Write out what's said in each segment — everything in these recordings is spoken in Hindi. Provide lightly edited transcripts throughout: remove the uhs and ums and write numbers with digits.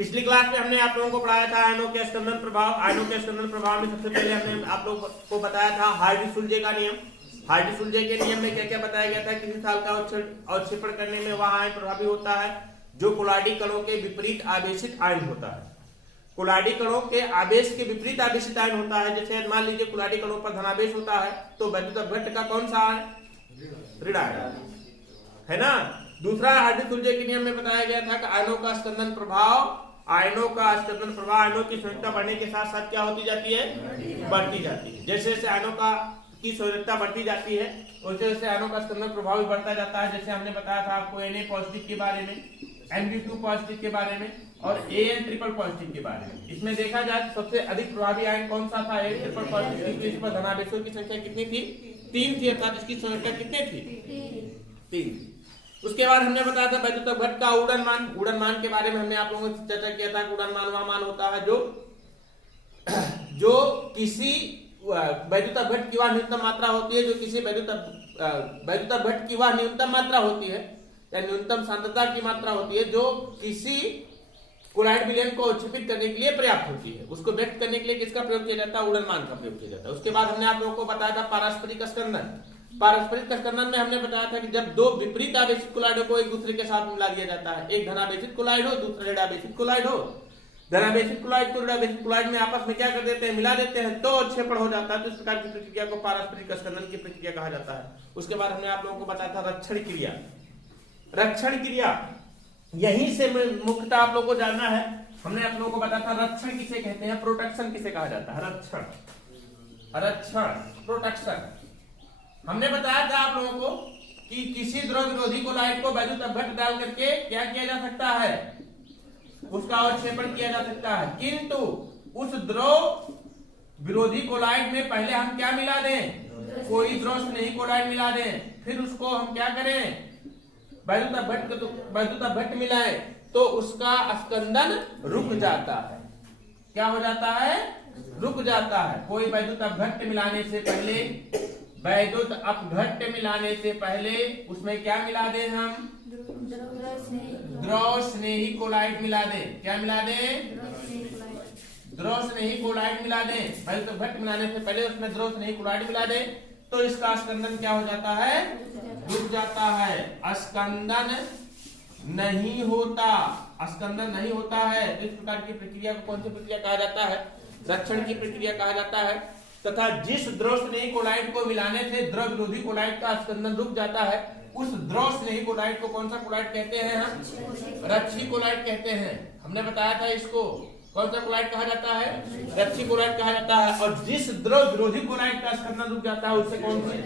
पिछली क्लास में हमने आप लोगों को पढ़ाया था आयनों के स्कंदन प्रभाव। आयनों के स्कंदन प्रभाव में सबसे पहले हमने आप लोगों को बताया था हार्डी-सुलजे का नियम। हार्डी-सुलजे के नियम में क्या क्या बताया गया था? किसी साल का अवक्षेपण करने में वह आयन प्रभावी होता है जो कोलाडी कणों के विपरीत आवेशित आयन होता है। कोलाडी कणों के आवेश के विपरीत आवेशित आयन होता है। जैसे मान लीजिए कोलाडी कणों पर धनावेश होता है तो वैद्युत अपघट्ट का कौन सा है? ऋण आयन, है ना। दूसरा हार्डी-सुलजे के नियम में बताया गया था कि आयनों का स्कंदन प्रभाव, आयनों का स्कंदन प्रभाव आयनों की संयोजकता बढ़ने के साथ साथ क्या होती जाती है? बढ़ती जाती है। जैसे जैसे आयनों की संयोजकता बढ़ती जाती है वैसे वैसे आयनों का स्कंदन प्रभाव भी बढ़ता जाता है। जैसे हमने बताया था आपको Na पॉजिटिव के बारे में, Mg2 पॉजिटिव के बारे में और An ट्रिपल पॉजिटिव के बारे में। इसमें देखा जाए तो सबसे अधिक प्रभावी आयन कौन सा था? An ट्रिपल पॉजिटिव की। इस पर धनावेशों की संख्या कितनी थी? 3 थी, अर्थात इसकी संयोजकता कितनी थी? 3। उसके बाद हमने बताया था वैद्युत अपघट्ट का उड़न मान। उड़न मान के बारे में हमने आप लोगों से चर्चा किया था कि उड़न मान वह मान होता है जो किसी वैद्युत अपघट्ट की वह न्यूनतम मात्रा होती है, जो किसी वैद्युत अपघट्ट की वह न्यूनतम मात्रा होती है या न्यूनतम सांद्रता की मात्रा होती है जो किसी कोलाइड विलयन को अवक्षेपित करने के लिए पर्याप्त होती है। उसको व्यक्त करने के लिए किसका प्रयोग किया जाता है? उड़न मान का प्रयोग किया जाता है। उसके बाद हमने आप लोगों को बताया था पारस्परिक स्कंदन। पारस्परिक स्कंदन में हमने बताया था कि जब दो विपरीत आवेशित कोलाइडों को एक दूसरे के साथ मिला दिया जाता है, एक धनावेशित कोलाइड हो दूसरा ऋणावेशित कोलाइड हो, धनावेशित कोलाइड को ऋणावेशित कोलाइड में आपस में क्या कर देते हैं? मिला देते हैं, तो अवक्षेपण हो जाता है। तो इस प्रकार की प्रक्रिया को पारस्परिक स्कंदन की प्रक्रिया कहा जाता है। उसके बाद हमने आप लोगों को बताया था रक्षण क्रिया। रक्षण क्रिया यहीं से मुख्यतः आप लोगों को जानना है। हमने आप लोगों को बताया था रक्षण किसे कहते हैं, प्रोटेक्शन किसे कहा जाता है? रक्षण, प्रोटेक्शन। हमने बताया था आप लोगों को कि किसी द्रव विरोधी कोलाइड को वैद्युत अपघट्ट डाल करके क्या किया जा सकता है? उसका अवक्षेपण किया जा सकता है, किंतु उस द्रव विरोधी कोलाइड में पहले हम क्या मिला दें? कोई द्रव स्नेही कोलाइड मिला दें, फिर उसको हम क्या करें? वैद्युत अपघट्ट मिलाएं तो उसका स्कंदन रुक जाता है। क्या हो जाता है? रुक जाता है। कोई वैद्युत अपघट्ट मिलाने से पहले, वैद्युत अपघट्ट मिलाने से पहले उसमें क्या मिला दें? हम द्रव स्नेही कोलाइड मिला दें। क्या मिला दें? द्रव स्नेही कोलाइड मिला दें। वैद्युत अपघट्ट मिलाने से पहले उसमें द्रव स्नेही कोलाइड मिला दें तो इसका स्कंदन क्या हो जाता है? रुक जाता है। स्कंदन नहीं होता, स्कंदन नहीं होता है। इस प्रकार की प्रक्रिया को कौन सी प्रक्रिया कहा जाता है? रक्षण की प्रक्रिया कहा जाता है। तथा जिस द्रव स्नेही कोलाइड को मिलाने से द्रव विरोधी कोलाइड का स्कंदन रुक जाता है उस द्रव स्नेही कोलाइड को कौन सा कोलाइड कहते हैं? हम रक्षी कोलाइड कहते हैं। हमने बताया था इसको कौन सा कोलाइड कहा जाता है? रक्षी कोलाइड कहा जाता है। और जिस द्रव विरोधी कोलाइड का स्कंदन रुक जाता है उसे कौन सी?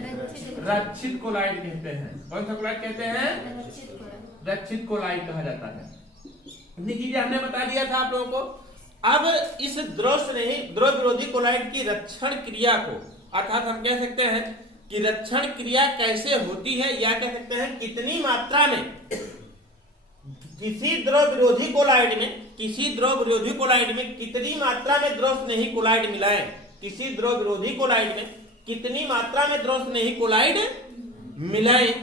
रक्षित कोलाइड कहते हैं। कौन सा कोलाइड कहते हैं? रक्षित कोलाइड कहा जाता है। इतनी चीजें हमने बता दिया था आप लोगों को। अब इस द्रव विरोधी कोलाइड की रक्षण क्रिया को, अर्थात हम कह सकते हैं कि रक्षण क्रिया कैसे होती है या कह सकते हैं कितनी मात्रा में किसी द्रव विरोधी कोलाइड में कितनी मात्रा में द्रव स्नेही कोलाइड मिलाएं। किसी द्रव विरोधी कोलाइड में कितनी मात्रा में द्रव स्नेही कोलाइड मिलाएं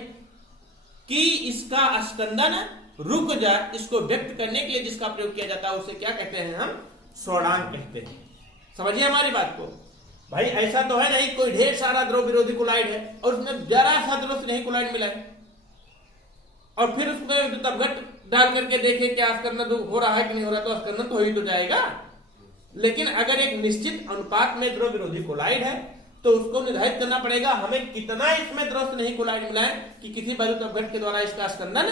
कि इसका स्कंदन रुक जाए। इसको व्यक्त करने के लिए जिसका प्रयोग किया जाता है उसे क्या कहते हैं? हम स्वर्णांक कहते हैं। समझिए हमारी बात को। भाई ऐसा तो है नहीं कोई ढेर सारा द्रव विरोधी कोलाइड है और उसमें जरा सा द्रव स्नेही कोलाइड मिला है और फिर उसमें वैद्युत अपघट्ट डाल करके देखे क्या स्कंदन हो रहा है कि नहीं हो रहा, तो स्कंदन तो हो ही तो जाएगा। लेकिन अगर एक निश्चित अनुपात में द्रव विरोधी कोलाइड है तो उसको निर्धारित करना पड़ेगा हमें कितना इसमें द्रव स्नेही कोलाइड मिलाएं कि किसी वैद्युत अपघट्ट के द्वारा इसका स्कंदन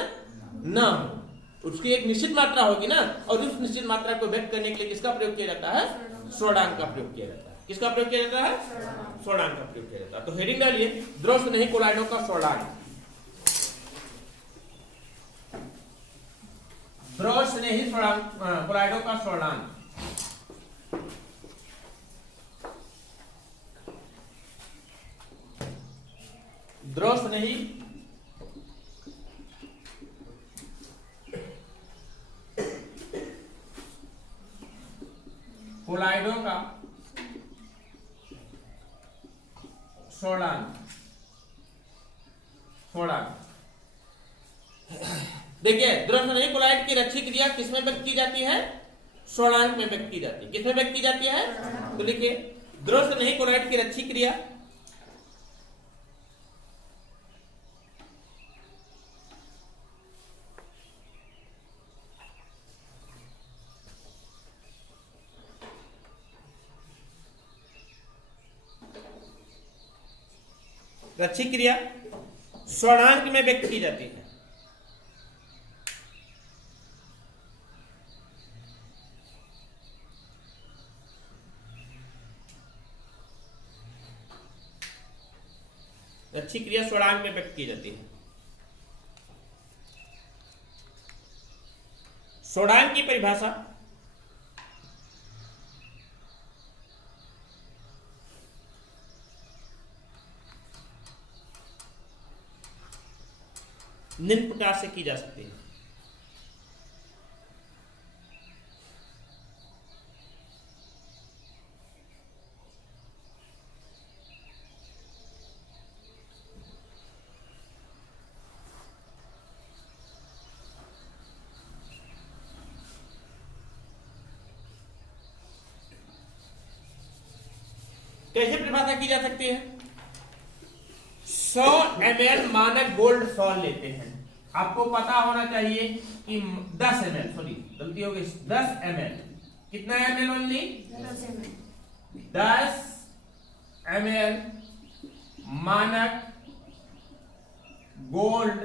न हो। उसकी एक निश्चित मात्रा होगी ना, और उस निश्चित मात्रा को व्यक्त करने के लिए किसका प्रयोग किया जाता है? स्वर्णांक का प्रयोग किया जाता है। किसका प्रयोग किया जाता है? स्वर्णांक का प्रयोग किया जाता है। तो हेडिंग डालिए द्रव स्नेही कोलाइडों का स्वर्णांक। द्रव स्नेही कोलाइडों का स्वर्णांक। द्रव स्नेही कोलाइडों का स्वर्णांक। देखिए द्रव स्नेही कोलाइड की रक्षी क्रिया किसमें व्यक्त की जाती है? स्वर्णांक में व्यक्त की जाती है। किसमें व्यक्त की जाती है? तो लिखिए द्रव स्नेही कोलाइड की रच्छी क्रिया स्वर्णांक में व्यक्त की जाती है। रच्छी क्रिया स्वर्णांक में व्यक्त की जाती है। स्वर्णांक की परिभाषा निम्न प्रकार से की जा सकती है। कैसे परिभाषा की जा सकती है? 100 ml मानक गोल्ड सॉल्ट लेते हैं। आपको पता होना चाहिए कि 10 ml, सॉरी गलती हो गई, 10 ml, कितना ml ओनली? 10 ml मानक गोल्ड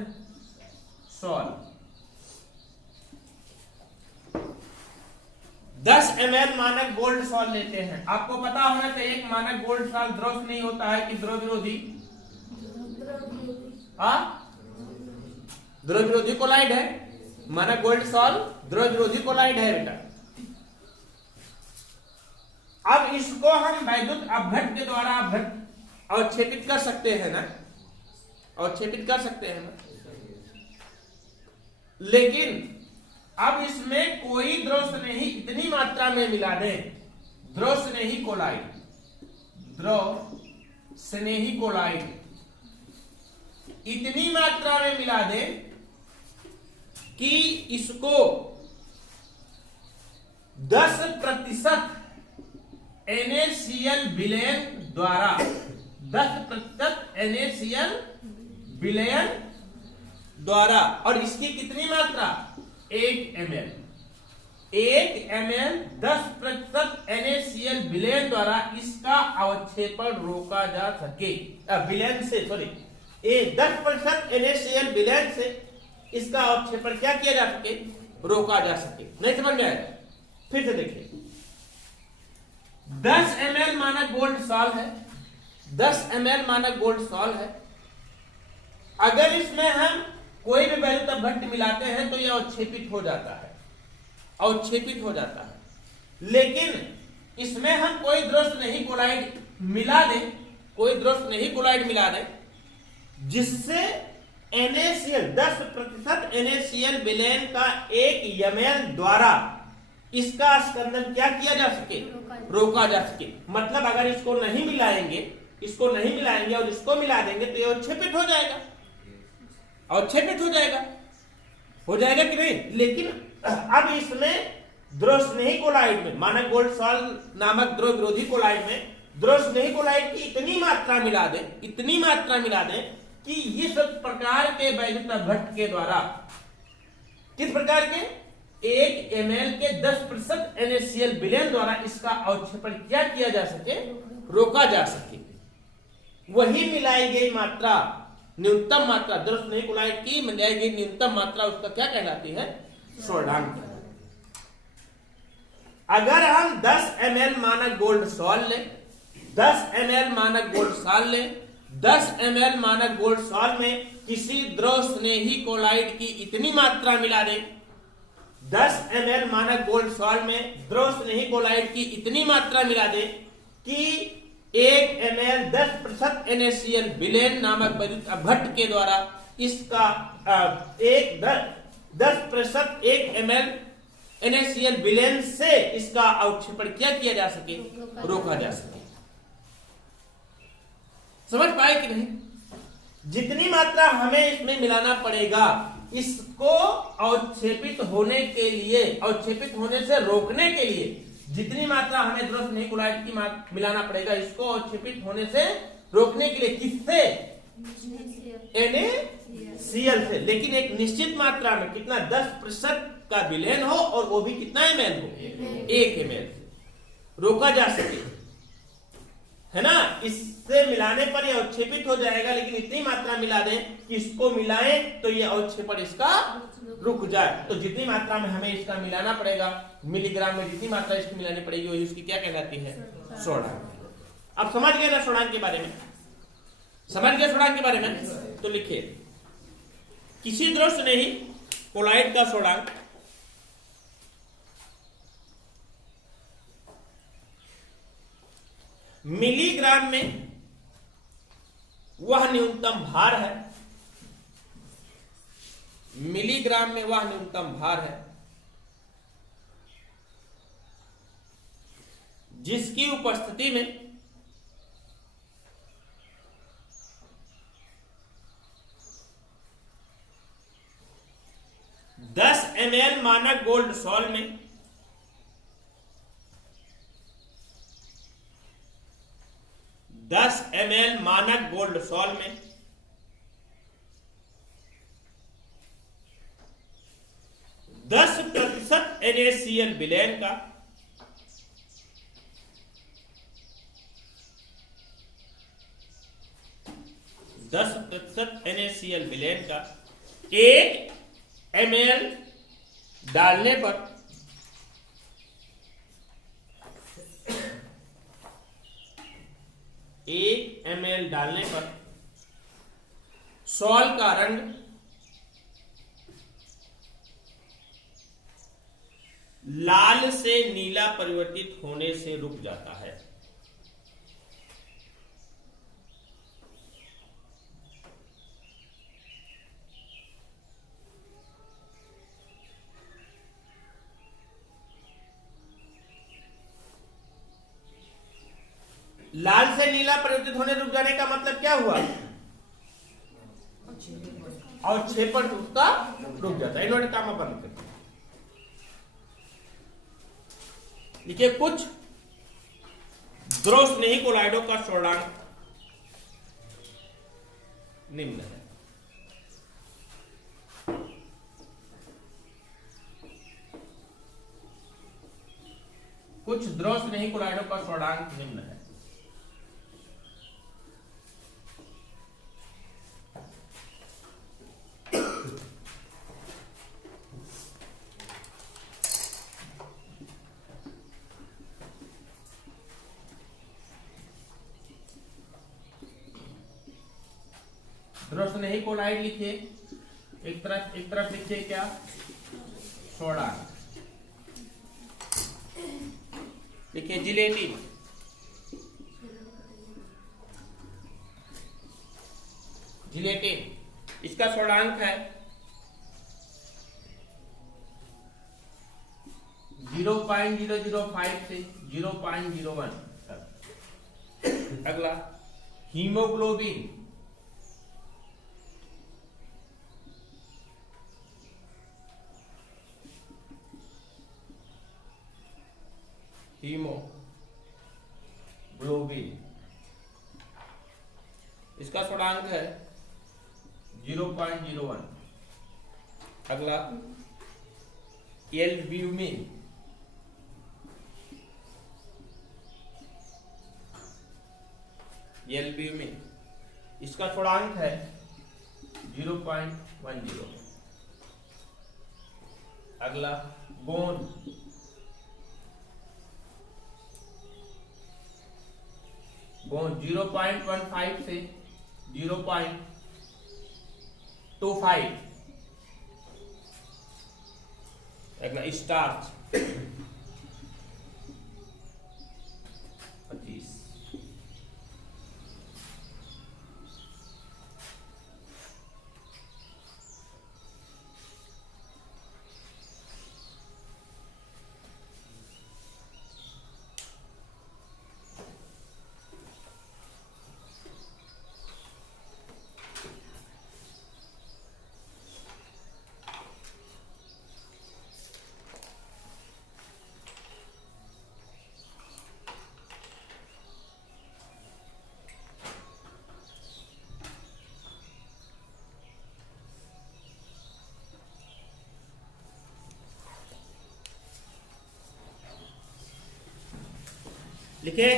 सॉल्ट। 10 ml मानक गोल्ड सॉल्ट लेते हैं। आपको पता होना चाहिए कि मानक गोल्ड सॉल्ट द्रव नहीं होता है कि द्रव विरोधी? द्रव विरोधी कोलाइड है। मानक गोल्ड सॉल्ट द्रव विरोधी कोलाइड है बेटा। अब इसको हम वैद्युत अपघट्ट के द्वारा अवक्षेपित कर सकते हैं ना, अवक्षेपित कर सकते हैं ना। लेकिन अब इसमें कोई द्रव स्नेही इतनी मात्रा में मिला दें, द्रव स्नेही कोलाइड, द्रव स्नेही कोलाइड इतनी मात्रा में मिला दें कि इसको 10% NaCl विलयन द्वारा 10% NaCl विलयन द्वारा, और इसकी कितनी मात्रा? 1 ml, 10% NaCl विलयन द्वारा इसका अवक्षेपण रोका जा सके। विलयन से, सॉरी, 10% NaCl विलयन से इसका अवक्षेपण क्या किया जा सके? रोका जा सके। नहीं समझ में आएगा? फिर से देखिए, 10 ml मानक गोल्ड सॉल्ट है, 10 ml मानक गोल्ड सॉल्ट है। अगर इसमें हम कोई भी वैद्युत अपघट्ट मिलाते हैं तो यह अवक्षेपित हो जाता है, अवक्षेपित हो जाता है। लेकिन इसमें हम कोई द्रव स्नेही कोलाइड मिला दें, कोई द्रव स्नेही कोलाइड मिला दें जिससे NaCl 10% NaCl विलयन का 1 ml द्वारा इसका स्कंदन क्या किया जा सके? रोका जा सके। मतलब अगर इसको नहीं मिलाएंगे, इसको नहीं मिलाएंगे और इसको मिला देंगे तो ये अवक्षेपित हो जाएगा, अवक्षेपित हो जाएगा, हो जाएगा कि नहीं? लेकिन अब इसमें द्रव स्नेही कोलाइड में, मानक गोल्ड सॉल्ट नामक द्रव विरोधी कोलाइड में द्रव स्नेही कोलाइड की इतनी मात्रा मिला दें, इतनी मात्रा मिला दें कि इस प्रकार के वैद्युत अपघट्ट के द्वारा, किस प्रकार के? 1 ml के 10% NaCl विलयन द्वारा इसका अवक्षेपण क्या किया जा सके? रोका जा सके। वही मिलाई गई मात्रा, न्यूनतम मात्रा, द्रव स्नेही कोलाइड की मिलाई गई न्यूनतम मात्रा, उसका क्या कहलाती है? स्वर्णांक। अगर हम 10 ml मानक गोल्ड सॉल्ट लें, 10 ml मानक गोल्ड सॉल्ट लें, 10 ml मानक गोल्ड सॉल्ट में किसी द्रव स्नेही कोलाइड की इतनी मात्रा मिला दें, 10 ml मानक गोल्ड सॉल्ट में द्रव स्नेही कोलाइड की इतनी मात्रा मिला दें कि 1 ml 10% NaCl विलयन नामक वैद्युत अपघट्ट के द्वारा इसका 10% 1 ml NaCl विलयन से इसका अवक्षेपण क्या किया जा सके? रोका जा सके। समझ पाए कि नहीं? जितनी मात्रा हमें इसमें मिलाना पड़ेगा इसको अवक्षेपित होने के लिए, अवक्षेपित होने से रोकने के लिए जितनी मात्रा हमें द्रव स्नेही कोलॉइड की मिलाना पड़ेगा, इसको अवक्षेपित होने से रोकने के लिए। किससे? NaCl से। लेकिन एक निश्चित मात्रा में, कितना, 10% का विलयन हो और वो भी कितना ml हो, 1 ml से रोका जा सके, है ना। इससे मिलाने पर यह अवक्षेपित हो जाएगा, लेकिन इतनी मात्रा मिला दें कि इसको मिलाएं तो यह अवक्षेपण इसका रुक जाए। तो जितनी मात्रा में हमें इसका मिलाना पड़ेगा, मिलीग्राम में जितनी मात्रा इसकी मिलानी पड़ेगी, वही उसकी क्या कहलाती है? सोडांक। अब समझ गए ना सोडांक के बारे में? समझ गए सोडांक के बारे में? तो लिखिए, किसी द्रव स्नेही कोलॉइड का सोडांक मिलीग्राम में वह न्यूनतम भार है, मिलीग्राम में वह न्यूनतम भार है जिसकी उपस्थिति में दस ml मानक गोल्ड सॉल्ट में 10 ml मानक गोल्ड सॉल्ट में 10% NaCl विलयन का 10% NaCl विलयन का 1 ml डालने पर सॉल्ट का रंग लाल से नीला परिवर्तित होने से रुक जाता है। लाल से नीला परिवर्तित होने रुक जाने का मतलब क्या हुआ? अवक्षेपण उसका रुक जाता है। इन्होंने काम बंद कर दिया। देखिए, कुछ द्रव स्नेही कोलॉइडों का सोडांक निम्न है। कुछ द्रव स्नेही कोलॉइडों का सोडांक निम्न है। द्रव स्नेही कोलॉइड लिखिए, एक तरफ लिखिए क्या? सोडांक। लिखिए जिलेटिन, जिलेटिन इसका सोडांक है 0.005 से 0.01 तक। अगला हीमोग्लोबिन, हीमोग्लोबिन इसका सोडांक है 0.01। अगला एल्ब्यूमिन, एल्ब्यूमिन इसका सोडांक है 0.10। अगला बोन, बोन 0.15 से 0.25। अगला स्टार्च 25। लिखे।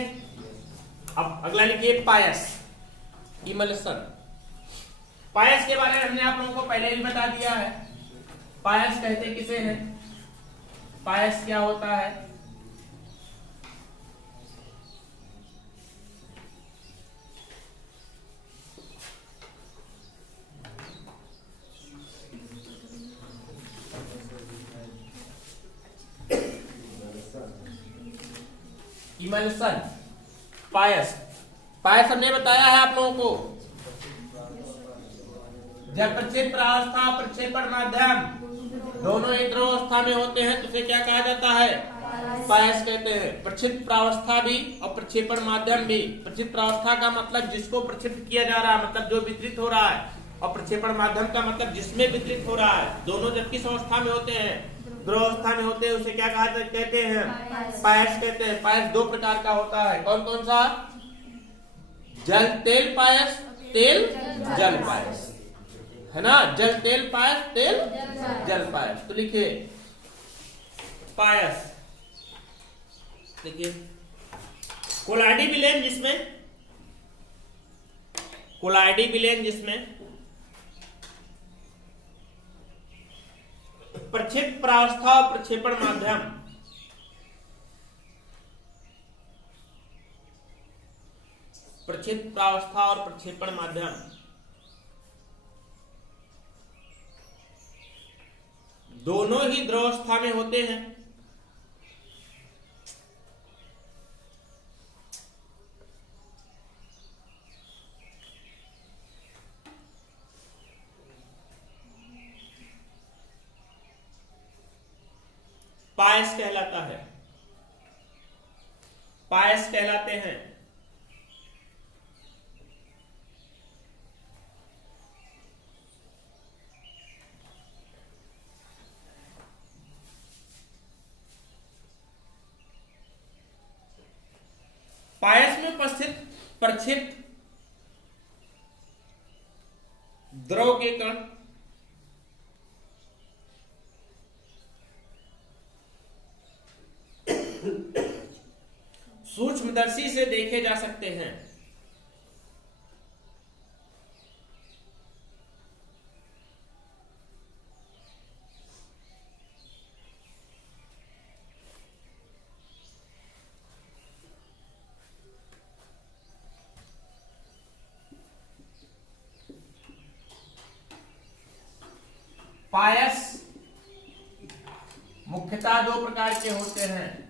अब अगला लिखिए पायस, इमल्सन। पायस के बारे में हमने आप लोगों को पहले भी बता दिया है। पायस कहते किसे हैं, पायस क्या होता है। इमल्सन, पायस। पायस हमने बताया है आप लोगों को, जब प्रक्षेप प्रावस्था प्रक्षेपण माध्यम दोनों एक द्रवावस्था में होते हैं तो उसे क्या कहा जाता है, पायस कहते हैं। प्रक्षिप्त प्रावस्था भी और प्रक्षेपण माध्यम भी। प्रक्षिप्त प्रावस्था का मतलब जिसको प्रक्षिप्त किया जा रहा है, मतलब जो वितरित हो रहा है, और प्रक्षेपण माध्यम का मतलब जिसमें वितरित हो रहा है। दोनों जब किस अवस्था में होते हैं, द्रवावस्था में होते हैं, उसे क्या कहा कहते हैं, पायस कहते हैं। पायस दो प्रकार का होता है, कौन कौन सा, जल तेल पायस, तेल जल पायस, है ना। जल तेल पायस, तेल जल पायस। तो लिखिए पायस, देखिए कोलाइडी विलेन जिसमें प्रक्षेप प्रावस्था और प्रक्षेपण माध्यम प्रक्षेप प्रावस्था और प्रक्षेपण माध्यम दोनों ही द्रवावस्था में होते हैं। पायस कहलाता है, पायस कहलाते हैं। पायस में उपस्थित प्रक्षिप्त द्रव के कण सूक्ष्मदर्शी से देखे जा सकते हैं। पायस मुख्यतः दो प्रकार के होते हैं।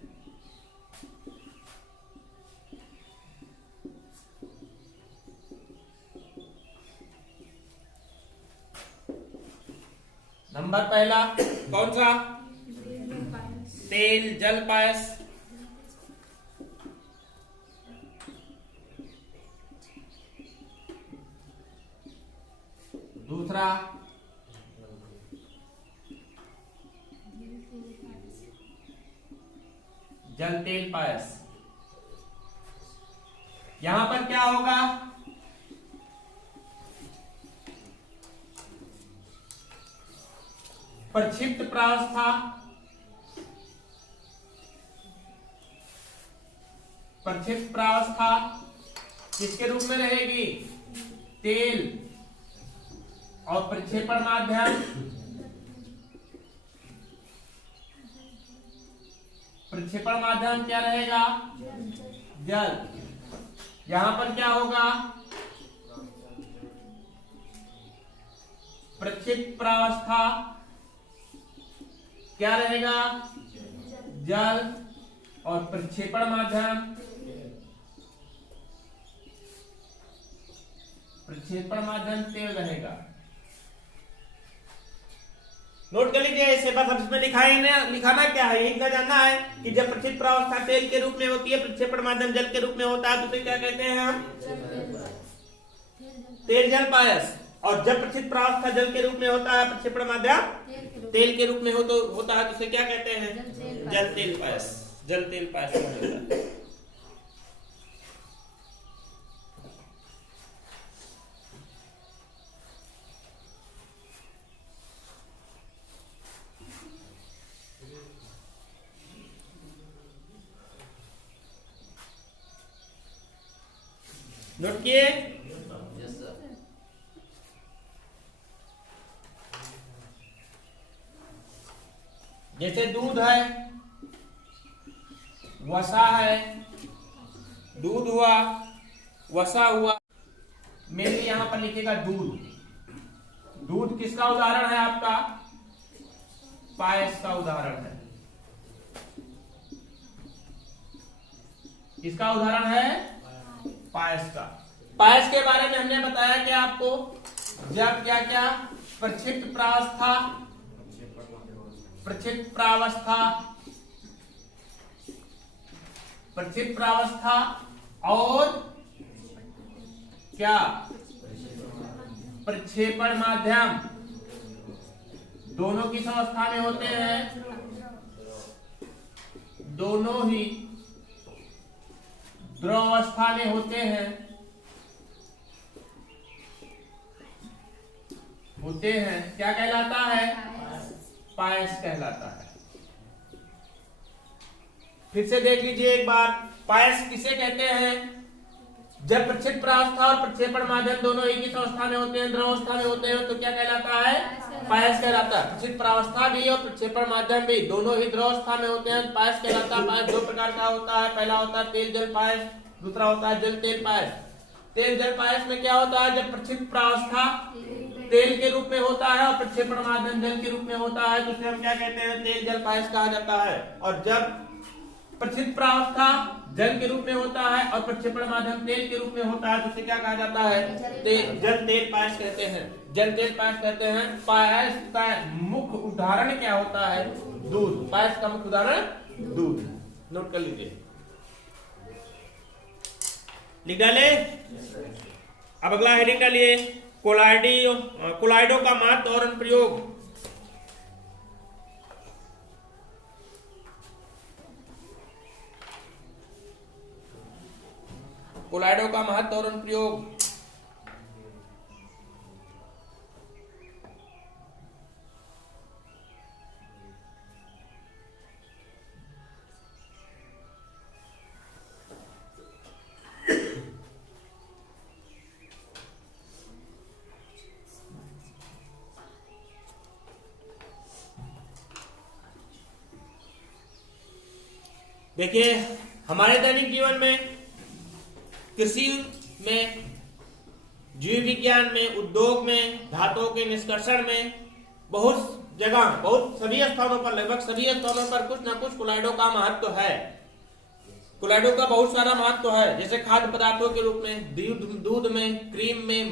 नंबर पहला कौन सा, तेल जल पायस। दूसरा जल तेल पायस। यहां पर क्या होगा, प्रक्षिप्त प्रावस्था किसके रूप में रहेगी, तेल, और प्रक्षेपण माध्यम क्या रहेगा, जल। यहां पर क्या होगा, प्रक्षिप्त प्रावस्था क्या रहेगा, जल, और प्रक्षेपण माध्यम तेल रहेगा। नोट कर लीजिए इसे, बस अब इसमें लिखाना क्या है, यही इतना जानना है कि जब प्रक्षिप्त प्रावस्था तेल के रूप में होती है, प्रक्षेपण माध्यम जल के रूप में होता है, तो उसे क्या कहते हैं हम, तेल जल पायस। और जब प्रक्षिप्त प्रावस्था जल के रूप में होता है, प्रक्षेपण माध्यम तेल के रूप में होता है, तो उसे क्या कहते हैं, जल तेल पायस। जल तेल पायस होता है। नोट किए? जैसे दूध है, वसा है, दूध हुआ, वसा हुआ, मेरे यहां पर लिखेगा दूध। दूध किसका उदाहरण है? आपका पायस का उदाहरण है। किसका उदाहरण है? पायस का। पायस के बारे में हमने बताया कि आपको जब क्या क्या प्रक्षिप्त प्रावस्था, प्रक्षिप्त प्रावस्था, प्रक्षिप्त प्रावस्था और क्या प्रक्षेपण माध्यम दोनों किस अवस्था में होते हैं? दोनों ही द्रव अवस्था में होते हैं, क्या कहलाता है? पायस कहलाता है। फिर से देख लीजिए एक बार, पायस किसे कहते हैं? जब प्रक्षिप्त प्रावस्था और प्रक्षेपण माध्यम दोनों एक ही अवस्था में होते हैं, द्रव अवस्था में होते हैं, तो क्या कहलाता है? पायस कहलाता है। प्रक्षिप्त प्रावस्था भी और प्रक्षेपण माध्यम भी दोनों ही द्रव अवस्था में होते हैं, पायस कहलाता है। पायस दो प्रकार का होता है, पहला होता है तेल जल पायस, दूसरा होता है जल तेल पायस। तेल जल पायस में क्या होता है? जब प्रक्षिप्त प्रावस्था तेल के रूप में होता है और प्रक्षेपण माध्यम जल के रूप में होता है, तो उसे हम क्या कहते हैं? तेल जल पायस कहा जाता है। और जब प्रक्षिप्त प्रावस्था जल के रूप में होता है और प्रक्षेपण माध्यम तेल के रूप में होता है, तो उसे क्या कहा जाता है? जल तेल पायस कहते हैं। जल तेल पायस कहते हैं। पायस का मुख्य उदाहरण क्या होता है? दूध। पायस का मुख्य उदाहरण दूध। नोट कर लीजिए, लिख डाले। अब अगला हेडिंग डालिए, कोलाइडो का महत्व और अनुप्रयोग। कोलाइडो का महत्व और अनुप्रयोग। देखिए, हमारे दैनिक जीवन में, कृषि में, जीव विज्ञान में, उद्योग में, धातुओं के निष्कर्षण में, बहुत जगह, बहुत सभी स्थानों पर, लगभग सभी स्थानों पर कुछ ना कुछ कोलाइडो का महत्व है। कोलाइडो का बहुत सारा महत्व है। जैसे खाद्य पदार्थों के रूप में, दूध में, क्रीम में,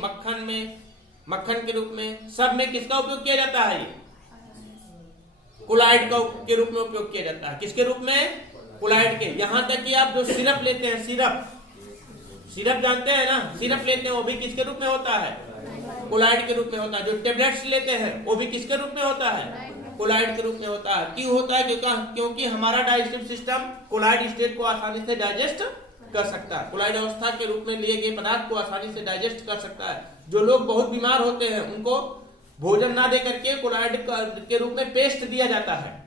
मक्खन के रूप में, सब में किसका उपयोग किया जाता है? कोलाइड का के रूप में उपयोग किया जाता है। किसके रूप में? कोलाइड के। यहां तक कि आप जो सिरप लेते हैं, सिरप जानते हैं ना, सिरप लेते हैं, वो भी किसके रूप में होता है? कोलाइड के रूप में होता है। जो टेबलेट्स लेते हैं, वो भी किसके रूप में होता है? कोलाइड के रूप में होता है। क्यों होता है? क्योंकि हमारा डाइजेस्टिव सिस्टम कोलाइड स्टेट को आसानी से डाइजेस्ट कर सकता है। कोलाइड अवस्था के रूप में लिए गए पदार्थ को आसानी से डाइजेस्ट कर सकता है। जो लोग बहुत बीमार होते हैं, उनको भोजन ना दे करके कोलाइड के रूप में पेस्ट दिया जाता है।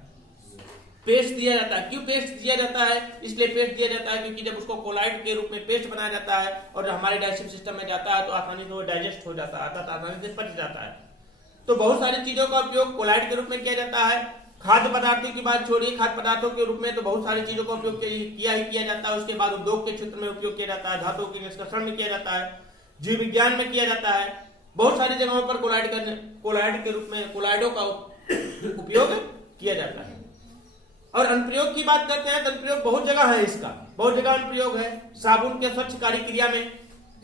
पेस्ट दिया जाता है। क्यों पेस्ट दिया जाता है? इसलिए पेस्ट दिया जाता है क्योंकि जब उसको कोलाइड के रूप में पेस्ट बनाया जाता है और हमारे डाइजेस्टिव सिस्टम में जाता है, तो आसानी से वो डाइजेस्ट हो जाता है, अर्थात आसानी से पच जाता है। तो बहुत सारी चीजों का उपयोग कोलाइड के रूप में किया जाता है। खाद्य पदार्थों की बात छोड़िए, खाद्य पदार्थों के रूप में तो बहुत सारी चीजों का उपयोग किया जाता है। उसके बाद उद्योग के क्षेत्र में उपयोग किया जाता है, धातुओं के निष्कर्षण में किया जाता है, जीव विज्ञान में किया जाता है। बहुत सारी जगहों पर कोलाइड के रूप में कोलाइडो का उपयोग किया जाता है। और अनुप्रयोग की बात करते हैं तो अनुप्रयोग बहुत जगह है। इसका बहुत जगह अनुप्रयोग है। साबुन के स्वच्छकारी क्रिया में,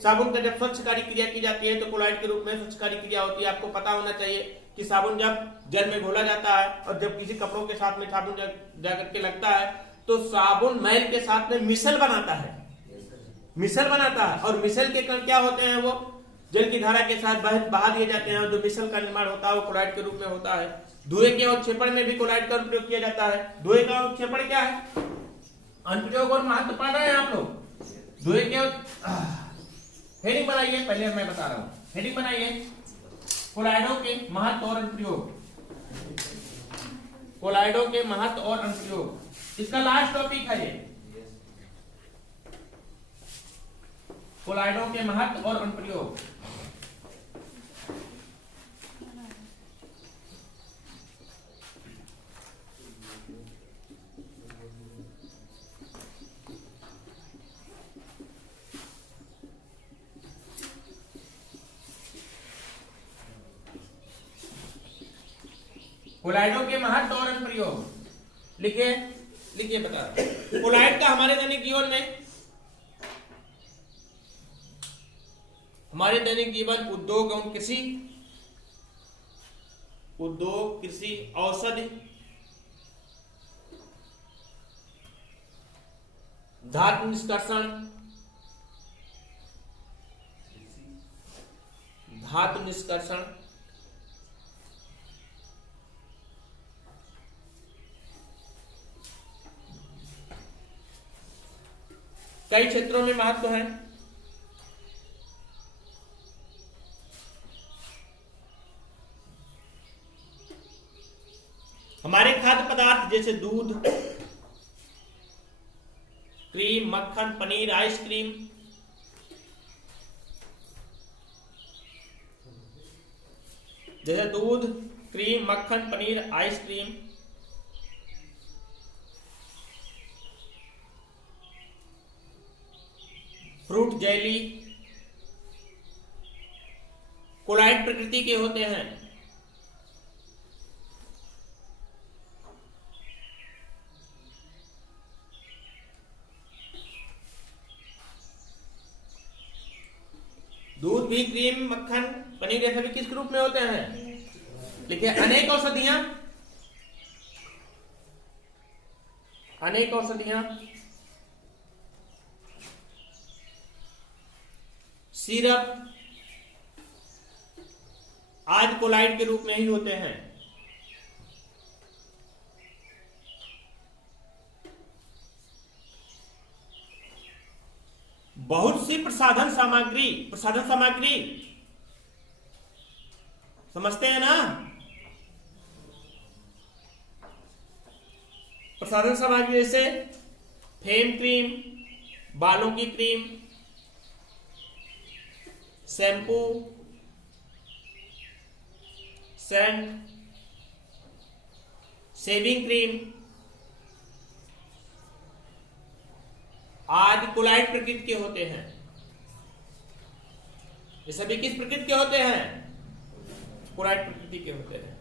साबुन का जब स्वच्छकारी क्रिया की जाती है तो कोलाइड के रूप में स्वच्छकारी क्रिया होती है। आपको पता होना चाहिए कि साबुन जब जल में घोला जाता है और जब किसी कपड़ों के साथ में साबुन जाकर के लगता है, तो साबुन मैल के साथ में मिसल बनाता है, और मिसल के कण क्या होते हैं? वो जल की धारा के साथ बहा दिए जाते हैं। जो मिसल का निर्माण होता है वो कोलाइड के रूप में होता है। धुएं के उत्क्षेपण में भी कोलाइड का उपयोग किया जाता है। धुएं का उत्क्षेपण क्या है? अनुप्रयोग और महत्व पढ़ रहे हैं आप लोग। धुएं के हेडिंग बनाइए, पहले मैं बता रहा हूं। हेडिंग बनाइए, कोलाइडो के महत्व और अनुप्रयोग। कोलाइडो के महत्व और अनुप्रयोग, इसका लास्ट टॉपिक है ये। कोलाइडों के महत्व और अनुप्रयोग। कोलाइडों के महत्व और अनुप्रयोग लिखिए, लिखिए बता। कोलाइड का हमारे दैनिक जीवन में, हमारे दैनिक जीवन, उद्योग एवं कृषि, उद्योग, कृषि, औषधि, धातु निष्कर्षण, धातु निष्कर्षण, कई क्षेत्रों में महत्व है। हमारे खाद्य पदार्थ जैसे दूध, क्रीम, मक्खन, पनीर, आइसक्रीम, जैसे दूध, क्रीम, मक्खन, paneer, ice cream, fruit jelly, colloid प्रकृति के होते हैं। दूध भी, क्रीम, मक्खन, पनीर ये सभी किस रूप में होते हैं? लिखिए, अनेक औषधियां, अनेक औषधियां, सिरप आज कोलाइड के रूप में ही होते हैं। बहुत सी प्रसाधन सामग्री, प्रसाधन सामग्री समझते हैं ना? प्रसाधन सामग्री जैसे फेम क्रीम, बालों की cream, shampoo, scent, shaving cream आदि कोलाइड प्रकृति के होते हैं। ये सभी किस प्रकृति के होते हैं? कोलाइड प्रकृति के होते हैं।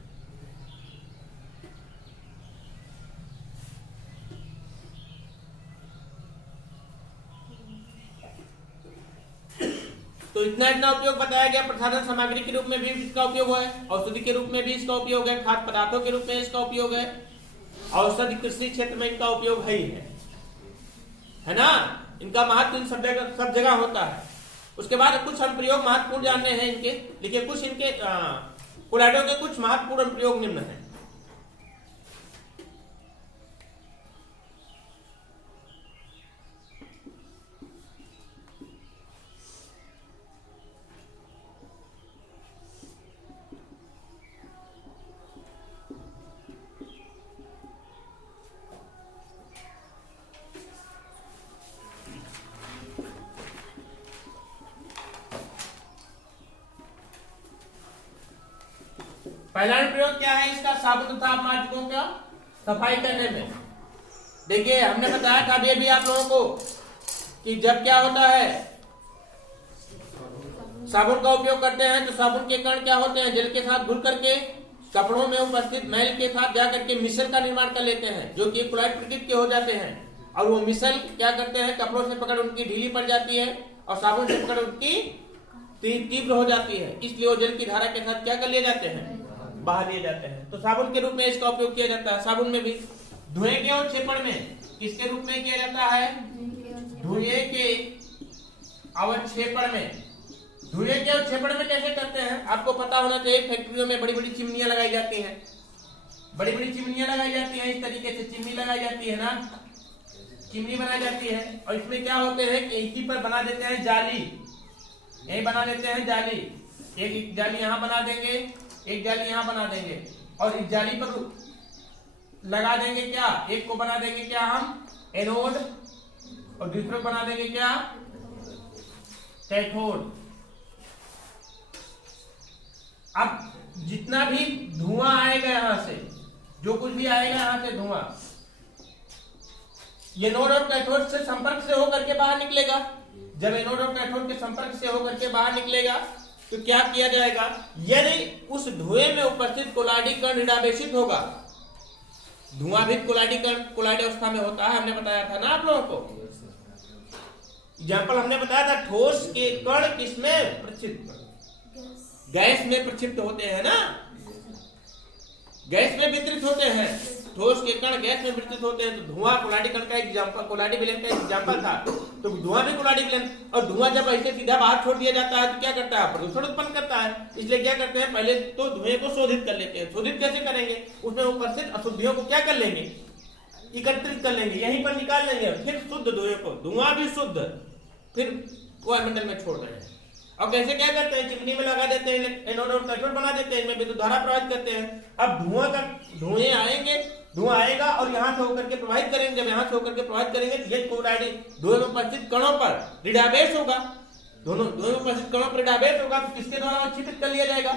तो इतना उपयोग बताया गया। प्रसाधन सामग्री के रूप में भी इसका उपयोग है, औषधि के रूप में भी इसका उपयोग है, खाद्य पदार्थों के रूप में इसका उपयोग है, औषधि कृषि क्षेत्र में इनका उपयोग है ही है ना? इनका महत्व इन सब जगह होता है। उसके बाद कुछ अनुप्रयोग महत्वपूर्ण जानने हैं इनके। लिखिए, कुछ इनके कोलाइडों के कुछ महत्वपूर्ण अनुप्रयोग निम्न है। पहला अनुप्रयोग क्या है इसका? साबुन तथा अपमार्जकों का सफाई करने में। देखिए, हमने बताया था अभी आप लोगों को कि जब क्या होता है, साबुन का उपयोग करते हैं तो साबुन के कण क्या होते हैं? जल के साथ घुल करके कपड़ों में उपस्थित मैल के साथ जाकर के मिसल का निर्माण कर लेते हैं, जो कि कोलाइड प्रकृति के हो जाते हैं। और वो मिसल क्या करते हैं? कपड़ों से पकड़ उनकी ढीली पड़ जाती है और साबुन से पकड़ उनकी तीव्र हो जाती है। इसलिए वो जल की धारा के साथ क्या कर लिए जाते हैं? बहा दिए जाते हैं। तो साबुन के रूप में इसका उपयोग किया जाता है। साबुन में भी धुएं के अवक्षेपण में किसके रूप में किया जाता है? धुएं के अवक्षेपण में। धुएं के अवक्षेपण में कैसे करते हैं आपको पता होना चाहिए। फैक्ट्रियों में बड़ी बड़ी चिमनियां लगाई जाती हैं, बड़ी बड़ी चिमनियां लगाई जाती हैं। इस तरीके से चिमनी लगाई जाती है ना, चिमनी बनाई जाती है। और इसमें क्या होते हैं कि इसी पर बना देते हैं जाली, यही बना देते हैं जाली। एक जाली यहाँ बना देंगे, एक जाली यहाँ बना देंगे और इस जाली पर लगा देंगे क्या? एक को बना देंगे क्या हम? एनोड, और दूसरे को बना देंगे क्या? कैथोड। अब जितना भी धुआं आएगा यहां से, जो कुछ भी आएगा यहां से धुआं, एनोड और कैथोड से संपर्क से होकर के बाहर निकलेगा। जब एनोड और कैथोड के संपर्क से होकर के बाहर निकलेगा तो क्या किया जाएगा, यदि उस धुएं में उपस्थित कोलाडी कण ऋणावेशित होगा, धुआं भी कोलाडी अवस्था में होता है, हमने बताया था ना आप लोगों को। एग्जाम्पल हमने बताया था, ठोस के कण किसमें प्रक्षिप्त, गैस में प्रक्षिप्त होते हैं ना, गैस में वितरित होते हैं। ठोस के कण गैस में वितरित होते हैं, तो धुआं कोलाडी कण का एग्जाम्पल, कोलाडी विलयन का एग्जाम्पल था। तो धुआं भी कोलाडी विलयन, और धुआं जब ऐसे सीधा बाहर छोड़ दिया जाता है तो क्या करता है, प्रदूषण उत्पन्न करता है। इसलिए क्या करते हैं, पहले तो धुएं को शोधित कर लेते हैं। शोधित कैसे करेंगे, उसमें उपस्थित अशुद्धियों को क्या कर लेंगे, एकत्रित कर लेंगे, यहीं पर निकाल लेंगे, फिर शुद्ध धुएं को, धुआं भी शुद्ध, फिर वायुमंडल में छोड़ रहे हैं। अब कैसे क्या करते हैं, चिमनी में लगा देते हैं, एनोड और कैथोड बना देते हैं, इनमें विद्युत धारा प्रवाहित करते हैं। अब धुएं आएंगे, धुआं आएगा और यहां से होकर के प्रवाहित करेंगे। जब यहां से होकर के प्रवाहित करेंगे तो ये कोलाडी धुएं में उपस्थित कणों पर ऋणावेश होगा, दोनों धुएं में उपस्थित कणों पर ऋणावेश होगा, तो किसके द्वारा अवक्षेपित कर लिया जाएगा,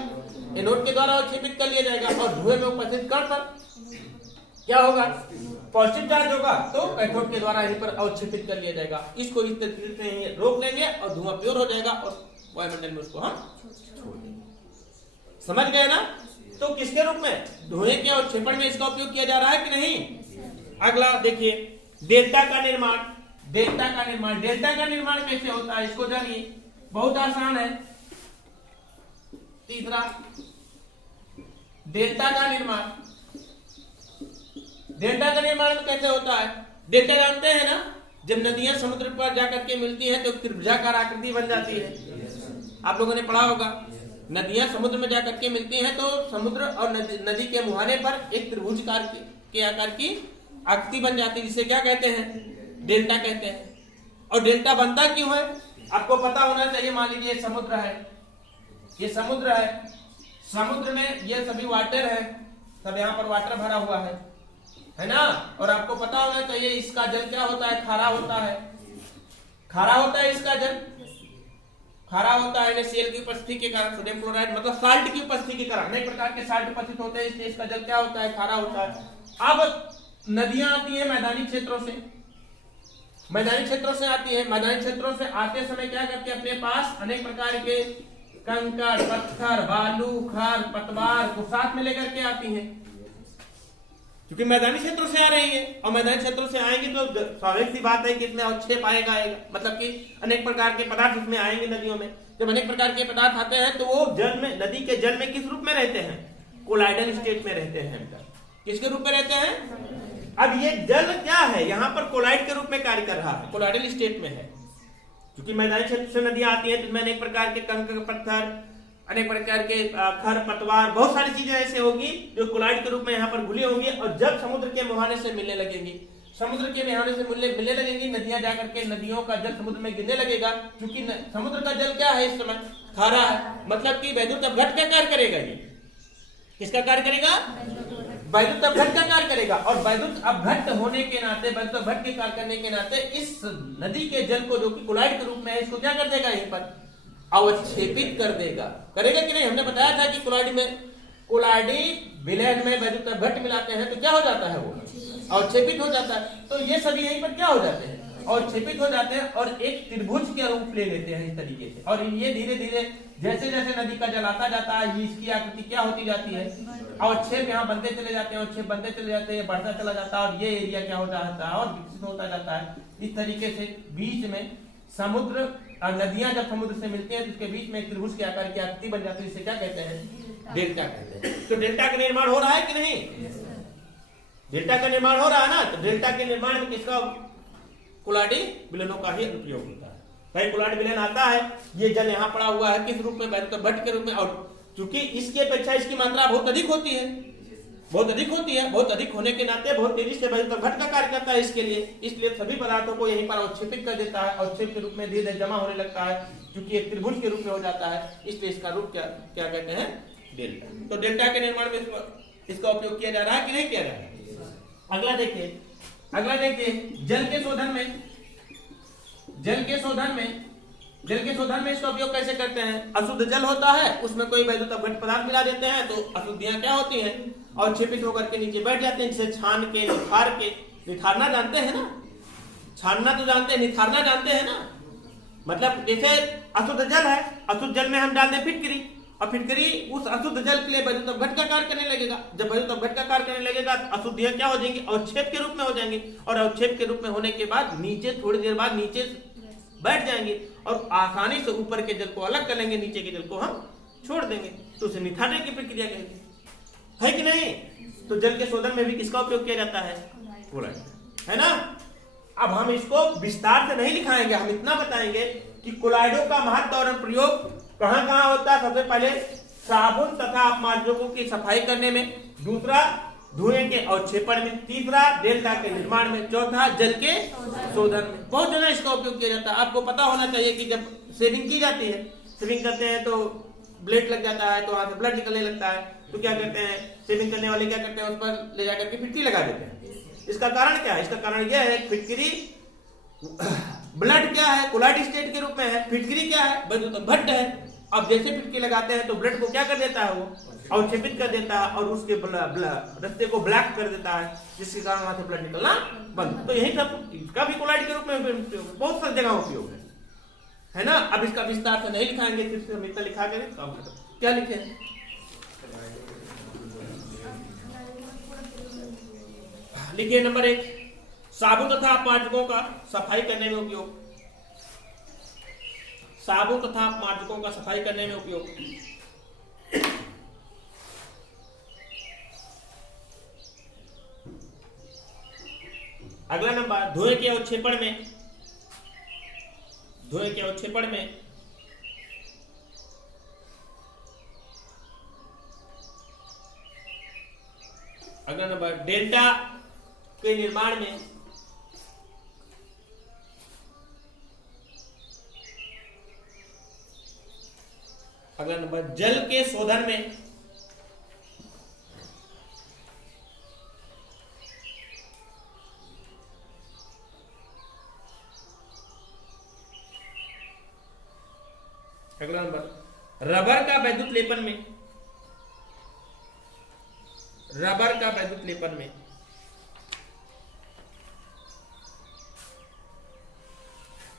एनोड के द्वारा अवक्षेपित कर लिया जाएगा। और धुएं में उपस्थित कण पर क्या होगा, पॉजिटिव चार्ज होगा, तो कैथोड के द्वारा यहीं पर अवक्षेपित कर लिया जाएगा। इसको इस तरीके से रोक लेंगे और धुआं प्योर हो जाएगा और वायुमंडल में उसको हम छोड़ देंगे। समझ गए ना। तो किसके रूप में, धुएं के अवक्षेपण में इसका उपयोग किया जा रहा है कि नहीं। अगला देखिए, डेल्टा का निर्माण। डेल्टा का निर्माण, डेल्टा का निर्माण कैसे होता है इसको जानिए, बहुत आसान है। तीसरा, डेल्टा का निर्माण। डेल्टा का निर्माण कैसे होता है, डेल्टा जानते हैं ना, जब नदियां समुद्र पर जाकर के मिलती हैं तो त्रिभुजाकार आकृति बन जाती है। आप लोगों ने पढ़ा होगा, नदियां समुद्र में जाकर के मिलती हैं तो समुद्र और नदी के मुहाने पर एक त्रिभुजकार के आकार की आकृति बन जाती है, जिसे क्या कहते हैं, डेल्टा कहते हैं। और डेल्टा बनता क्यों है, आपको पता होना चाहिए। मान लीजिए समुद्र है, ये समुद्र है, समुद्र में ये सभी वाटर है, सब यहाँ पर वाटर भरा हुआ है ना। और आपको पता होना चाहिए इसका जल क्या होता है, खारा होता है। खारा होता है इसका जल, खारा होता है NaCl की उपस्थिति के कारण, सोडियम क्लोराइड मतलब साल्ट की उपस्थिति के कारण, अनेक प्रकार के साल्ट उपस्थित होते हैं, इसलिए इसका जल क्या होता है, खारा होता है। अब नदियां आती है मैदानी क्षेत्रों से, मैदानी क्षेत्रों से आती है, मैदानी क्षेत्रों से आते समय क्या करते हैं, अपने पास अनेक प्रकार के कंकड़, पत्थर, बालू, खार, पतवार को साथ में लेकर के आती है, क्योंकि मैदानी क्षेत्रों से आ रही है। और मैदानी क्षेत्रों से आएंगी तो स्वाभाविक सी बात है कि इसमें अवक्षेप आएगा, मतलब कि अनेक प्रकार के पदार्थ इसमें आएंगे नदियों में। जब अनेक प्रकार के पदार्थ आते हैं तो वो जल में, नदी के जल में किस रूप में रहते हैं, कोलाइडल स्टेट में रहते हैं। किसके रूप में रहते हैं, अब ये जल क्या है, यहाँ पर कोलाइड के रूप में कार्य कर रहा है, कोलाइडल स्टेट में है। क्योंकि मैदानी क्षेत्र से नदियां आती हैं तो इसमें अनेक प्रकार के कंकड़, पत्थर, अनेक प्रकार के खर पतवार, बहुत सारी चीजें ऐसे होगी जो कोलाइड के रूप में यहाँ पर घुली होंगी। और जब समुद्र के मुहाने से मिलने लगेंगी, समुद्र के मुहाने से मिलने लगेंगी, नदियां जाकर के नदियों का जल समुद्र में गिरने लगेगा। क्योंकि समुद्र का जल क्या है इस समय, खारा है, मतलब कि वैद्युत अपघट्ट का कार्य करेगा। ये किसका कार्य करेगा, वैद्युत अपघट्ट का कार्य करेगा। और वैद्युत अपघट्ट होने के नाते, वैद्युत अपघट्ट के कार्य करने के नाते इस नदी के जल को, जो कि कोलाइड के रूप में है, इसको क्या कर देगा, यहीं पर अवक्षेपित कर देगा। करेगा कि नहीं, हमने बताया था कि कोलाडी विलयन में वैद्युत अपघट्ट मिलाते हैं तो क्या हो जाता है, वो अवक्षेपित हो जाता है। तो ये सभी यहीं पर क्या हो जाते हैं, अवक्षेपित हो जाते हैं और एक त्रिभुज के रूप ले लेते हैं इस तरीके से। और ये धीरे धीरे जैसे जैसे नदी का जल आता जाता है, इसकी आकृति क्या होती जाती है, अवक्षेप यहाँ बनते चले जाते हैं, अवक्षेप बनते चले जाते हैं, बढ़ता चला जाता है और ये एरिया क्या हो जाता है और विकसित होता जाता है। इस तरीके से बीच में समुद्र और नदियां जब समुद्र से मिलती हैं तो उसके बीच में एक त्रिभुज के आकार की आकृति बन जाती है, इसे क्या कहते हैं, डेल्टा कहते हैं। तो डेल्टा का निर्माण हो रहा है कि नहीं, डेल्टा का निर्माण हो रहा है ना। तो डेल्टा के निर्माण में किसका, कोलाडी विलयनों का ही उपयोग होता है। भाई कोलाडी विलयन आता है, ये जल यहाँ पड़ा हुआ है किस रूप में, वैद्युत अपघट्ट के रूप में। और चूंकि इसकी अपेक्षा इसकी मात्रा बहुत अधिक होती है, बहुत अधिक होती है, बहुत अधिक होने के नाते बहुत तेजी से वैद्युत अपघट्ट का कार्य करता है इसके लिए, इसलिए सभी पदार्थों को यहीं पर अवक्षेपित कर देता है, अवक्षेप के रूप में धीरे धीरे जमा होने लगता है, क्योंकि एक त्रिभुज के रूप में हो जाता है, इसलिए इसका रूप क्या कहते हैं, डेल्टा। तो डेल्टा के निर्माण में इसका उपयोग किया जा रहा है कि नहीं किया जा रहा है। अगला देखिए, जल के शोधन में जल के शोधन में इसका उपयोग कैसे करते हैं? अशुद्ध जल होता है, उसमें कोई वैद्युत अपघट पदार्थ मिला देते हैं, तो अशुद्धियां क्या होती हैं? अवक्षेपित होकर के नीचे बैठ जाते हैं, जिसे छान के निखार के, निखारना जानते हैं ना, छानना तो जानते हैं, निखारना जानते हैं ना। मतलब जैसे अशुद्ध जल है, अशुद्ध जल में हम डाल दें फिटकरी, और फिटकरी उस अशुद्ध जल के लिए वैद्युत अपघट का कार्य करने लगेगा। जब वैद्युत अपघट का कार्य करने लगेगा, अशुद्धियां क्या हो जाएंगी? अवक्षेप के रूप में हो जाएंगी, और अवक्षेप के रूप में होने के बाद नीचे थोड़ी देर बाद नीचे बैठ जाएंगे और आसानी से ऊपर के जल को अलग कर लेंगे, नीचे के जल को हम छोड़ देंगे, तो उसे निथारने की प्रक्रिया कहेंगे, है कि नहीं? तो जल के शोधन में भी किसका उपयोग किया जाता है? कोलाइड, है ना। अब हम इसको विस्तार से नहीं लिखाएंगे, हम इतना बताएंगे कि कोलाइडों का महत्व और प्रयोग कहां कहां होता है। सबसे पहले साबुन तथा अपमार्जकों की सफाई करने में, दूसरा धुएं के अवक्षेपण में, तीसरा डेल्टा के निर्माण में, चौथा जल के शोधन में। बहुत जगह इसका उपयोग किया जाता है। आपको पता होना चाहिए कि जब सेविंग की जाती है, सेविंग करते हैं तो ब्लेड लग जाता है, तो वहां से ब्लड निकलने लगता है, तो क्या करते हैं, सेविंग करने वाले क्या करते हैं, उस पर ले जाकर के फिटकरी लगा देते हैं। इसका कारण क्या है? इसका कारण यह है, फिटकरी ब्लड क्या है? कोलाइड स्टेट के रूप में है, फिटकरी क्या है? वैद्युत अपघट है। अब जैसे फिटकरी लगाते हैं तो ब्लड को क्या कर देता है? वो अवक्षेपित कर देता है और उसके रास्ते को ब्लॉक कर देता है, जिसके कारण वहां से ब्लड निकलना बंद। तो यही सब इसका भी कोलाइड के रूप में उपयोग, बहुत सारी जगह उपयोग है ना। अब इसका विस्तार से नहीं लिखाएंगे, सिर्फ हम इतना लिखा करें काम खत्म। क्या लिखे? लिखिए नंबर 1, साबुन तथा अपमार्जकों का सफाई करने में उपयोग। साबुन तथा अपमार्जकों का सफाई करने में उपयोग। अगला नंबर, धुएं के अवक्षेपण में, धुएं के अवक्षेपण में। अगला नंबर, डेल्टा के निर्माण में। अगला नंबर, जल के शोधन में। अगला नंबर, रबर का वैद्युत लेपन में। रबर का वैद्युत लेपन में।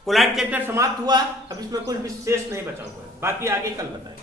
कोलाइड चैप्टर समाप्त हुआ। अब इसमें कुछ विशेष नहीं बचा हुआ है, बाकी आगे कल बताएंगे।